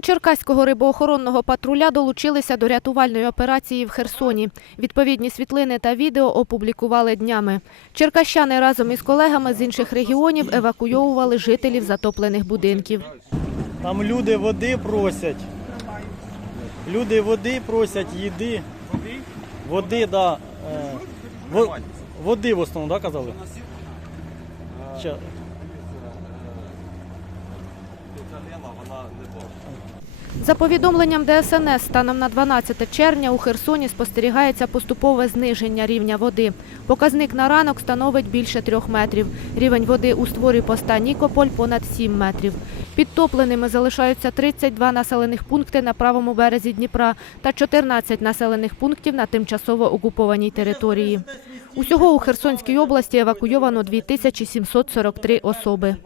Черкаського рибоохоронного патруля долучилися до рятувальної операції в Херсоні. Відповідні світлини та відео опублікували днями. Черкащани разом із колегами з інших регіонів евакуйовували жителів затоплених будинків. Там люди води просять. Люди води просять, їди. Води? Води, да. Е, води в основному, да, казали? Ща- За повідомленням ДСНС, станом на 12 червня у Херсоні спостерігається поступове зниження рівня води. Показник на ранок становить більше трьох метрів. Рівень води у створі поста Нікополь понад 7 метрів. Підтопленими залишаються 32 населених пункти на правому березі Дніпра та 14 населених пунктів на тимчасово окупованій території. Усього у Херсонській області евакуйовано 2743 особи.